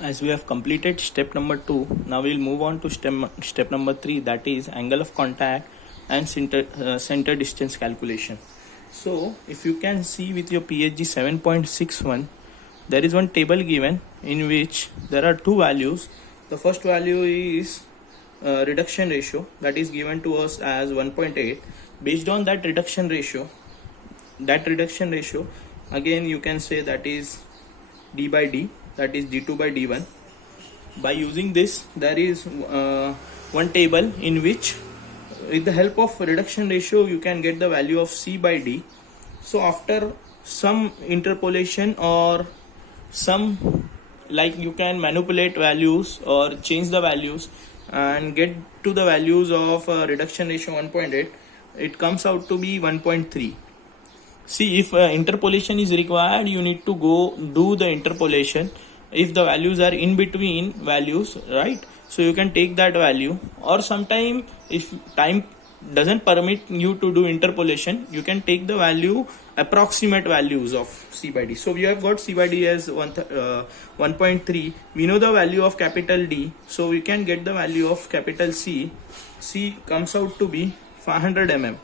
As we have completed step number 2, now we'll move on to step number 3, that is angle of contact and center distance calculation. So if you can see with your PHG 7.61, there is one table given in which there are two values. The first value is reduction ratio, that is given to us as 1.8. Based on that reduction ratio, again you can say that is d by d, that is d2 by d1. By using this, there is one table in which with the help of reduction ratio you can get the value of c by d. So after some interpolation or some, like, you can manipulate values or change the values and get to the values of reduction ratio 1.8, it comes out to be 1.3. See, if interpolation is required, you need to go do the interpolation. If the values are in between values, right, so you can take that value, or sometime if time doesn't permit you to do interpolation, you can take the value, approximate values of c by d. So we have got c by d as 1.3. We know the value of capital D, so we can get the value of capital C. C comes out to be 500 mm.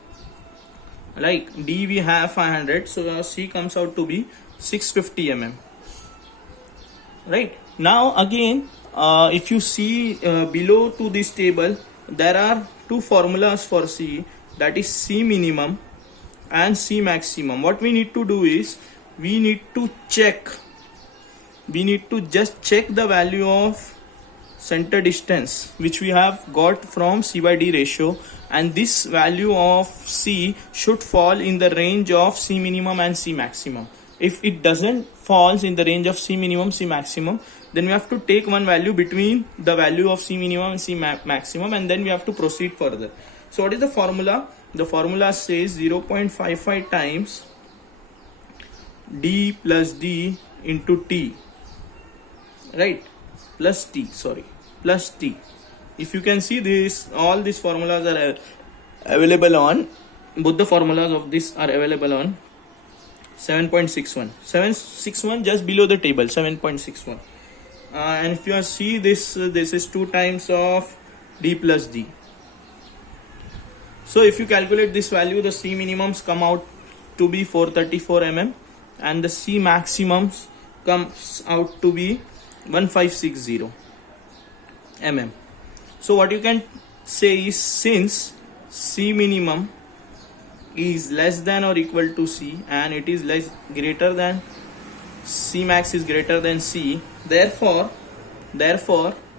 Like D we have 500, so C comes out to be 650 mm. Right, now again if you see below to this table, there are two formulas for C, that is C minimum and C maximum. What we need to do is we need to just check the value of center distance which we have got from C by D ratio, and this value of C should fall in the range of C minimum and C maximum. If it doesn't falls in the range of C minimum, C maximum, then we have to take one value between the value of C minimum and C maximum, and then we have to proceed further. So what is the formula? The formula says 0.55 times D plus D into T, right, plus T. If you can see this, all these formulas are available on, both the formulas of this are available on 7.61 just below the table, 7.61. And if you see this, this is 2 times of D plus D. So if you calculate this value, the C minimums come out to be 434 mm and the C maximums comes out to be 1560 mm. So what you can say is, since C minimum is less than or equal to C and it is greater than C max is greater than C, therefore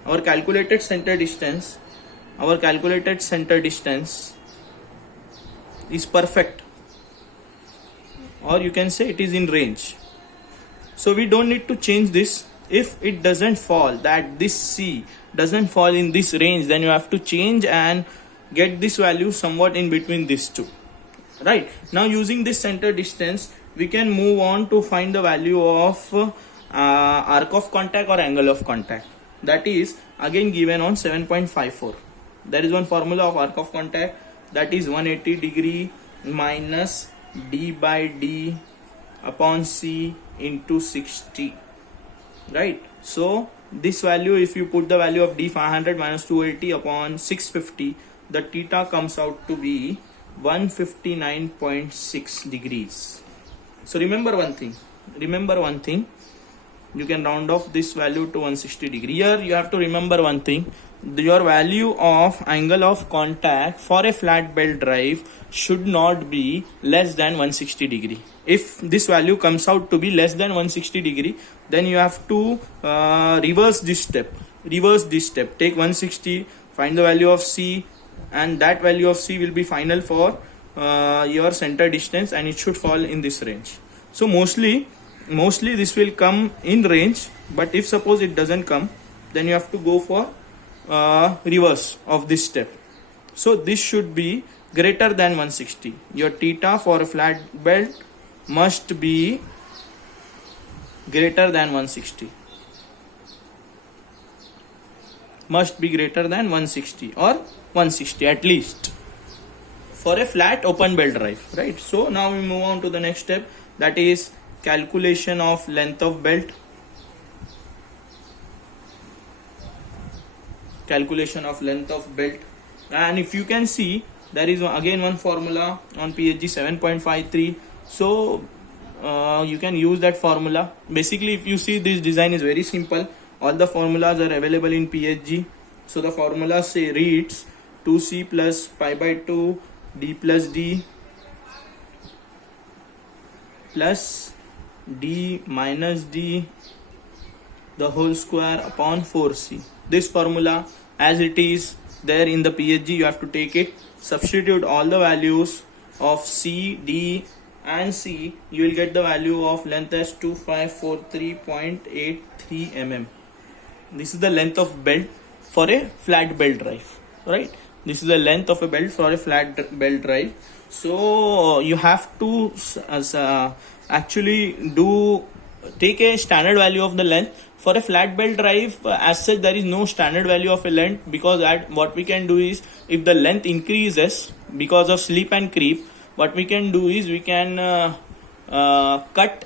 our calculated center distance is perfect, or you can say it is in range. So we don't need to change this. If it doesn't fall, that this C doesn't fall in this range, then you have to change and get this value somewhat in between these two. Right, now using this center distance, we can move on to find the value of arc of contact or angle of contact. That is again given on 7.54. There is one formula of arc of contact, that is 180 degree minus D by D upon C into 60. Right, so this value, if you put the value of D 500 minus 280 upon 650, the theta comes out to be 159.6 degrees. So remember one thing, you can round off this value to 160 degree. Here you have to remember one thing, your value of angle of contact for a flat belt drive should not be less than 160 degree. If this value comes out to be less than 160 degree, then you have to reverse this step, take 160, find the value of C, and that value of C will be final for your center distance, and it should fall in this range. So mostly this will come in range, but if suppose it doesn't come, then you have to go for reverse of this step. So this should be greater than 160. Your theta for a flat belt must be greater than 160. Must be greater than 160 or 160 at least for a flat open belt drive, right? So now we move on to the next step, that is calculation of length of belt. calculation of length of belt. And if you can see, there is again one formula on PHG 7.53. So you can use that formula. Basically, if you see, this design is very simple. All the formulas are available in PHG. So the formula say reads 2c plus pi by 2 d plus d plus d minus d the whole square upon 4c. This formula, as it is there in the PHG, you have to take it, substitute all the values of c, d and c. You will get the value of length as 2543.83 mm. This is the length of belt for a flat belt drive, right? This is the length of a belt for a flat belt drive. So you have to actually take a standard value of the length for a flat belt drive. As such, there is no standard value of a length, because what we can do is, if the length increases because of slip and creep, what we can do is we can cut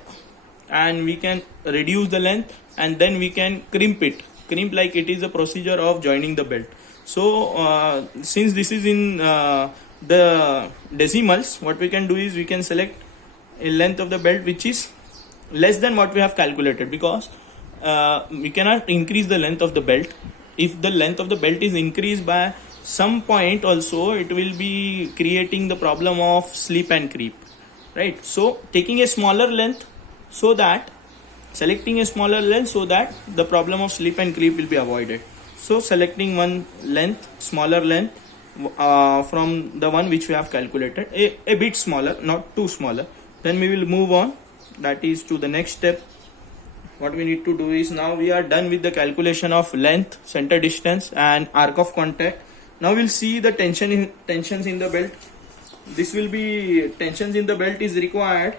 and we can reduce the length, and then we can crimp like it is a procedure of joining the belt. So since this is in the decimals, what we can do is we can select a length of the belt which is less than what we have calculated, because we cannot increase the length of the belt. If the length of the belt is increased by some point also, it will be creating the problem of slip and creep, right? So taking a smaller length, selecting a smaller length so that the problem of slip and creep will be avoided. So selecting one length, smaller length from the one which we have calculated, a bit smaller, not too smaller. Then we will move on, that is to the next step. What we need to do is, now we are done with the calculation of length, center distance and arc of contact. Now we'll see the tensions in the belt. This will be tensions in the belt is required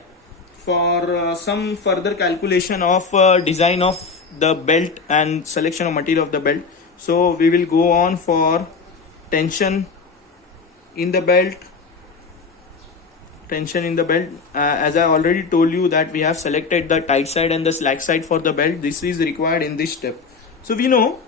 for some further calculation of design of the belt and selection of material of the belt. So we will go on for tension in the belt. As I already told you that we have selected the tight side and the slack side for the belt. This is required in this step. So we know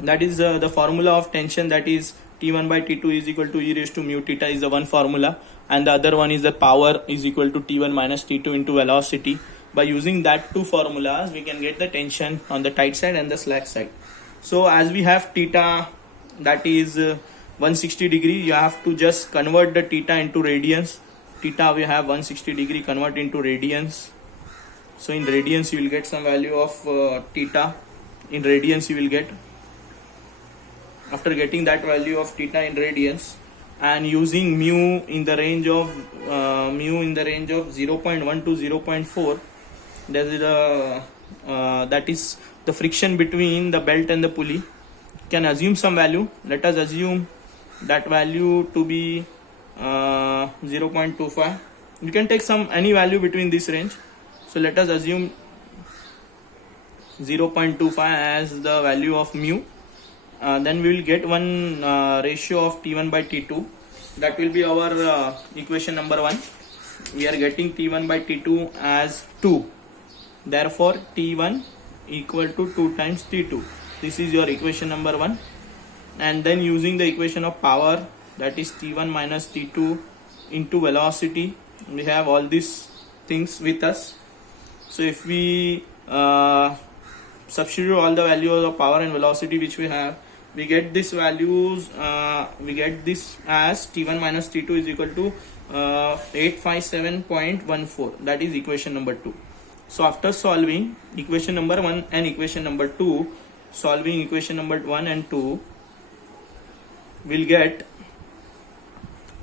that is the formula of tension, that is T1 by T2 is equal to e raised to mu theta is the one formula, and the other one is the power is equal to T1 minus T2 into velocity. By using that two formulas, we can get the tension on the tight side and the slack side. So as we have theta, that is 160 degree, you have to just convert the theta into radians. Theta we have 160 degree, convert into radians. So in radians you will get some value of theta. In radians you will get, after getting that value of theta in radians and using mu in the range of 0.1 to 0.4, that is the friction between the belt and the pulley. Can assume some value. Let us assume that value to be 0.25. You can take any value between this range. So let us assume 0.25 as the value of mu. Then we will get one ratio of T1 by T2. That will be our equation number 1. We are getting T1 by T2 as 2. Therefore T1 equal to 2 times T2. This is your equation number 1. And then using the equation of power, that is T1 minus T2 into velocity, we have all these things with us. So if we substitute all the values of power and velocity which we have, we get this values, we get this as T1 minus T2 is equal to 857.14. that is equation number 2. So after solving equation number 1 and equation number 2, solving equation number 1 and 2, we'll get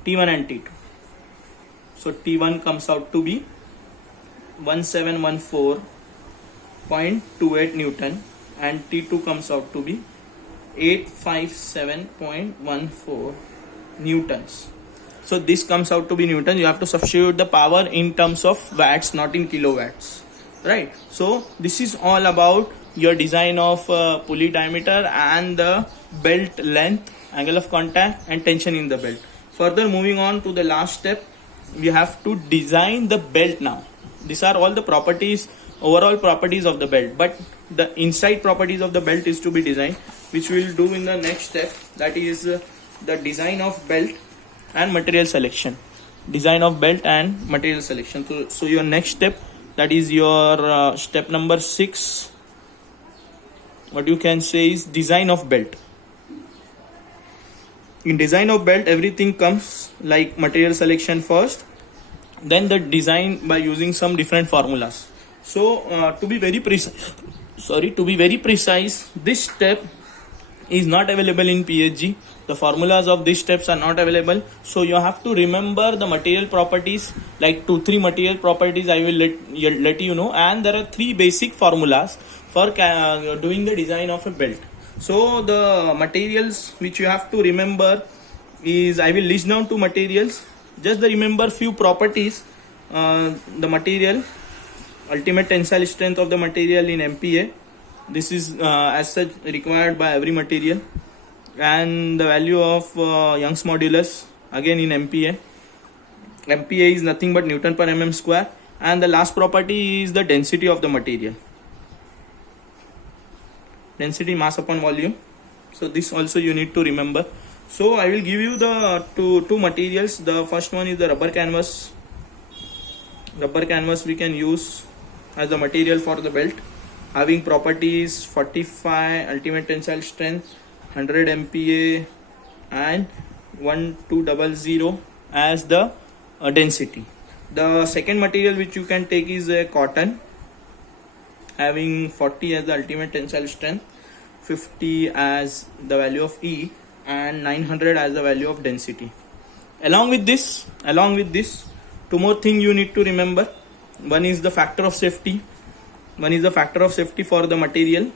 T1 and T2. So T1 comes out to be 1714.28 Newton and T2 comes out to be 857.14 Newtons. So this comes out to be Newton. You have to substitute the power in terms of watts, not in kilowatts, right? So this is all about your design of pulley diameter and the belt length, angle of contact and tension in the belt. Further, moving on to the last step, we have to design the belt now. These are all the properties overall properties of the belt, but the inside properties of the belt is to be designed, which we will do in the next step, that is the design of belt and material selection. Design of belt and material selection. So your next step, that is your step number 6, what you can say is design of belt. In design of belt, everything comes like material selection first, then the design by using some different formulas. So to be very precise, this step is not available in PSG. The formulas of these steps are not available. So you have to remember the material properties, like 2-3 material properties I will let you know, and there are 3 basic formulas for doing the design of a belt. So the materials which you have to remember is, I will list down 2 materials. Just remember few properties. The material, ultimate tensile strength of the material in MPa. This is as such required by every material. And the value of Young's modulus, again in MPa. MPa is nothing but Newton per mm square. And the last property is the density of the material. Density, mass upon volume. So this also you need to remember. So I will give you the two materials. The first one is the rubber canvas. Rubber canvas we can use as the material for the belt, having properties 45 ultimate tensile strength, 100 MPa and 1200 as the density. The second material which you can take is a cotton, having 40 as the ultimate tensile strength, 50 as the value of E and 900 as the value of density. Along with this, 2 more things you need to remember. One is the factor of safety. For the material.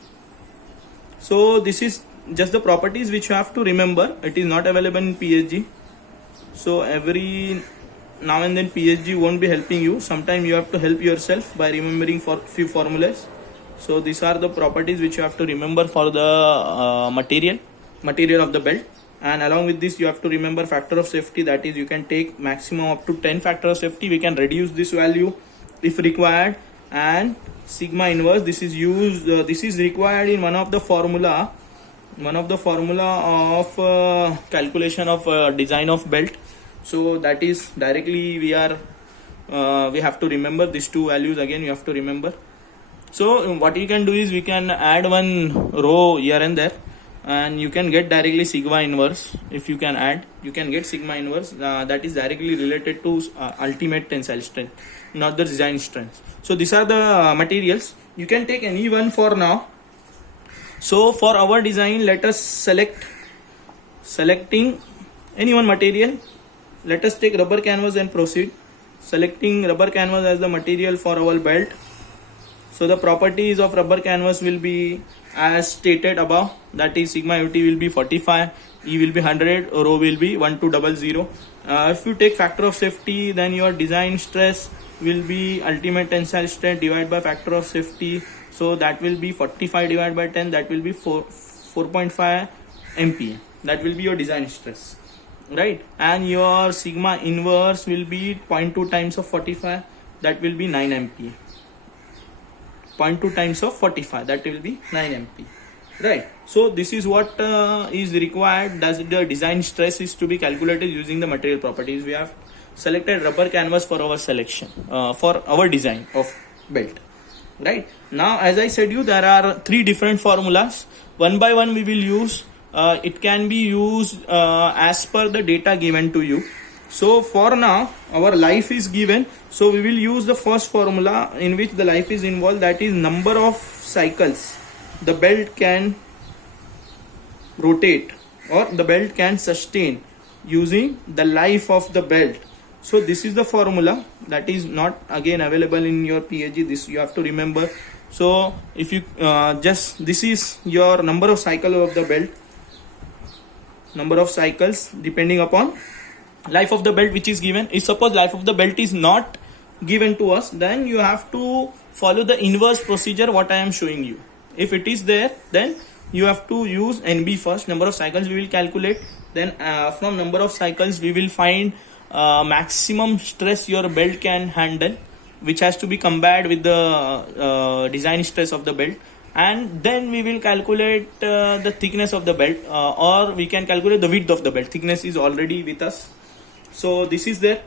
So this is just the properties which you have to remember. It is not available in PSG. So every now and then PSG won't be helping you. Sometimes you have to help yourself by remembering for few formulas. So these are the properties which you have to remember for the material of the belt. And along with this, you have to remember factor of safety, that is you can take maximum up to 10 factor of safety. We can reduce this value if required. And sigma inverse, this is used, this is required in one of the formula of calculation of design of belt. So that is directly we have to remember these 2 values. Again you have to remember. So what you can do is we can add one row here and there, and you can get directly sigma inverse. If you can add, you can get sigma inverse that is directly related to ultimate tensile strength, not the design strength. So these are the materials. You can take any one for now. So for our design, let us selecting any one material. Let us take rubber canvas and proceed. Selecting rubber canvas as the material for our belt. So the properties of rubber canvas will be as stated above, that is sigma ut will be 45, E will be 100, rho will be 1200. If you take factor of safety, then your design stress will be ultimate tensile strength divided by factor of safety. So that will be 45 divided by 10, that will be 4.5 MPa. That will be your design stress, right? And your sigma inverse will be 0.2 times of 45, that will be 9 MPa. 0.2 times of 45, that will be 9 MPa, right? So this is what is required. Does the design stress is to be calculated using the material properties. We have selected rubber canvas for our selection, for our design of belt, right? Now as I said you, there are 3 different formulas. One by one we will use. It can be used as per the data given to you. So for now our life is given, so we will use the first formula in which the life is involved, that is number of cycles the belt can rotate or the belt can sustain using the life of the belt. So this is the formula that is not again available in your PhD. This you have to remember. So if you this is your number of cycles of the belt, number of cycles depending upon life of the belt which is given. If suppose life of the belt is not given to us, then you have to follow the inverse procedure what I am showing you. If it is there, then you have to use NB first, number of cycles we will calculate. Then from number of cycles we will find maximum stress your belt can handle. which has to be compared with the design stress of the belt, and then we will calculate the thickness of the belt, or we can calculate the width of the belt. Thickness is already with us, so this is there.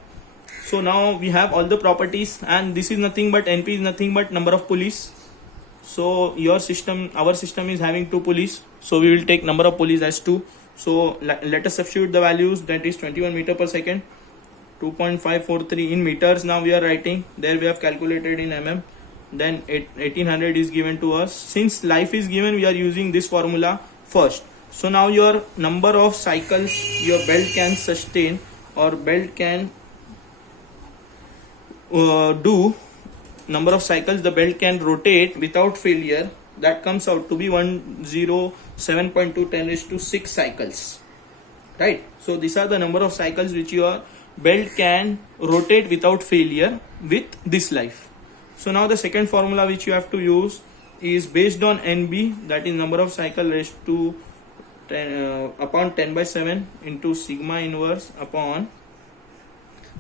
So now we have all the properties, and this is nothing but NP is nothing but number of pulleys. So our system is having 2 pulleys, so we will take number of pulleys as 2. So let us substitute the values. That is 21 meter per second, 2.543 in meters. Now we are writing there, we have calculated in mm, then 1800 is given to us. Since life is given, we are using this formula first. So now your number of cycles your belt can sustain, or belt can do, number of cycles the belt can rotate without failure, that comes out to be 107.2 10⁶ cycles, right? So these are the number of cycles which your belt can rotate without failure with this life. So now the second formula which you have to use is based on NB, that is number of cycle raised to 10 upon 10/7 into sigma inverse upon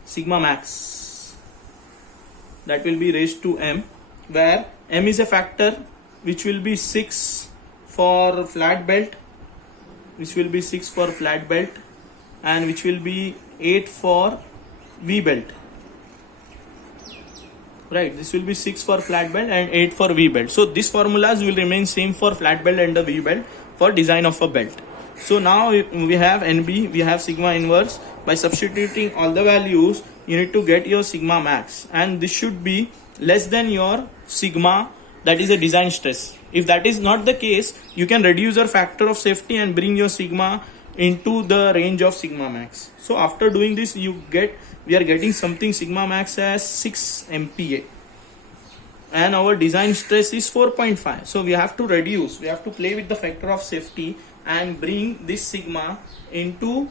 sigma max, that will be raised to m, where m is a factor which will be 6 for flat belt, and which will be 8 for V belt, right? This will be 6 for flat belt and 8 for V belt. So these formulas will remain same for flat belt and the V belt for design of a belt. So now we have NB, we have sigma inverse. By substituting all the values, you need to get your sigma max, and this should be less than your sigma, that is a design stress. If that is not the case, you can reduce your factor of safety and bring your sigma into the range of sigma max. So after doing this, we are getting something sigma max as 6 MPa, and our design stress is 4.5. So we have to play with the factor of safety and bring this sigma into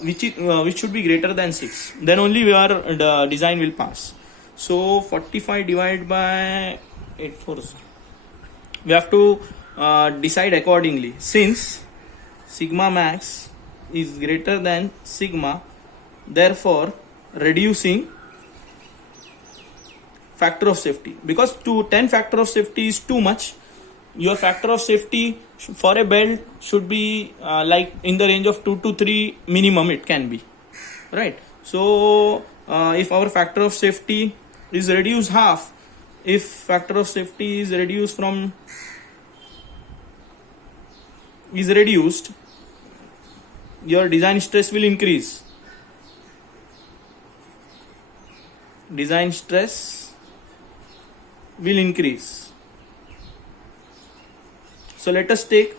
which should be greater than 6. Then only the design will pass. So 45 divided by 8 4. We have to decide accordingly. Since sigma max is greater than sigma, therefore reducing factor of safety, because 10 factor of safety is too much. Your factor of safety for a belt should be like in the range of 2 to 3 minimum, it can be, right? So if our factor of safety is reduced half, if factor of safety is reduced, your design stress will increase. So let us take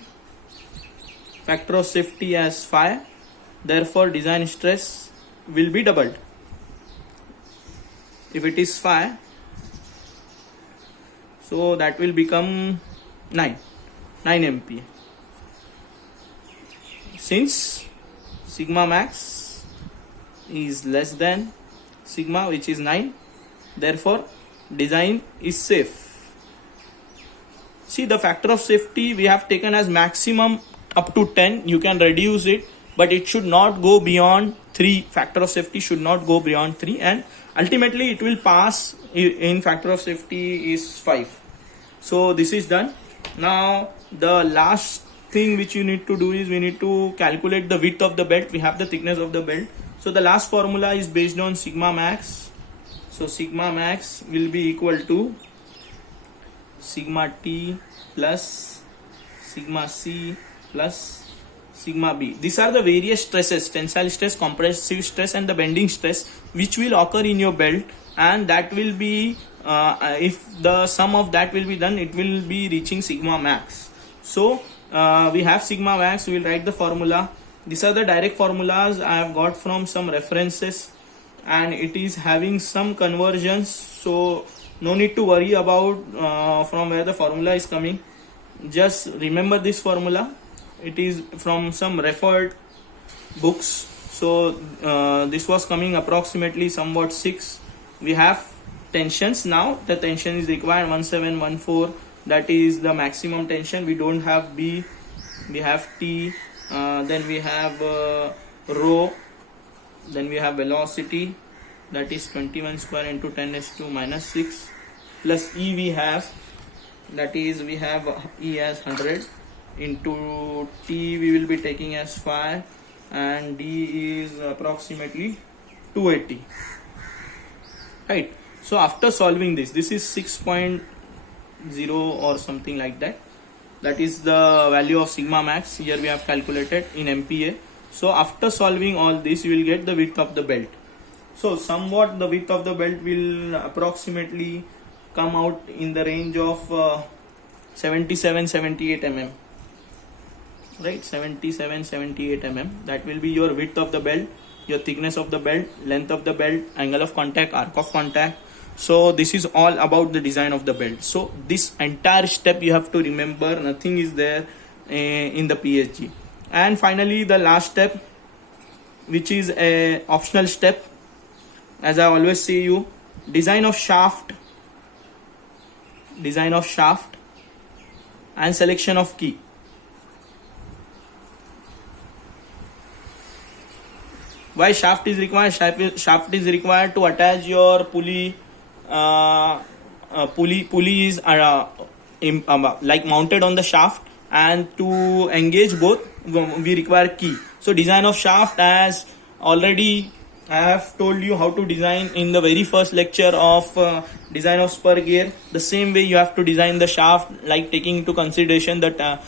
factor of safety as 5, therefore design stress will be doubled. If it is 5, so that will become 9 MPa. Since sigma max is less than sigma, which is 9, therefore design is safe. See, the factor of safety we have taken as maximum up to 10. You can reduce it, but it should not go beyond 3. Factor of safety should not go beyond 3, and ultimately it will pass in factor of safety is 5. So this is done. Now the last thing which you need to do is we need to calculate the width of the belt. We have the thickness of the belt. So the last formula is based on sigma max. So sigma max will be equal to sigma T plus sigma C plus sigma B. These are the various stresses: tensile stress, compressive stress, and the bending stress, which will occur in your belt, and that will be if the sum of that will be done, it will be reaching sigma max. So we have sigma max, we will write the formula. These are the direct formulas I have got from some references, and it is having some conversions, so no need to worry about from where the formula is coming. Just remember this formula. It is from some referred books. So this was coming approximately somewhat 6. We have tensions now. The tension is required 1714. That is the maximum tension. We don't have B. We have T. Then we have rho. Then we have velocity. that is 21 square into 10 is to minus 6 plus E we have, that is we have E as 100 into T we will be taking as 5 and D is approximately 280, right? So after solving this is 6.0 or something like that. That is the value of sigma max. Here we have calculated in MPa. So after solving all this, you will get the width of the belt. So somewhat the width of the belt will approximately come out in the range of 77-78 mm. Right, 77-78 mm. That will be your width of the belt, your thickness of the belt, length of the belt, angle of contact, arc of contact. So this is all about the design of the belt. So this entire step you have to remember, nothing is there in the PSG. And finally the last step, which is a optional step, as I always say you, design of shaft and selection of key. Why shaft is required? Shaft is required to attach your pulley. Pulley is like mounted on the shaft, and to engage both we require key. So design of shaft, as already I have told you how to design in the very first lecture of design of spur gear. The same way you have to design the shaft, like taking into consideration the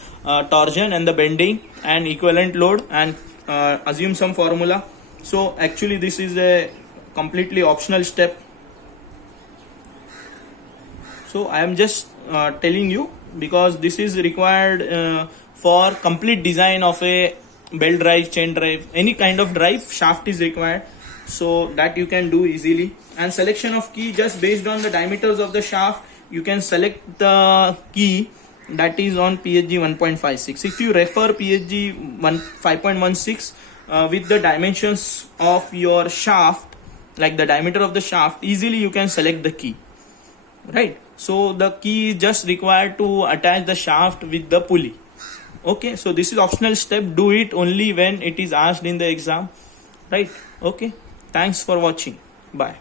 torsion and the bending and equivalent load, and assume some formula. So actually this is a completely optional step. So I am just telling you, because this is required for complete design of a belt drive, chain drive, any kind of drive, shaft is required, so that you can do easily. And selection of key, just based on the diameters of the shaft, you can select the key that is on PSG 1.56. If you refer PSG 5.16 with the dimensions of your shaft, like the diameter of the shaft, easily you can select the key, right? So the key is just required to attach the shaft with the pulley. Okay, so this is optional step. Do it only when it is asked in the exam, right? Okay, thanks for watching. Bye.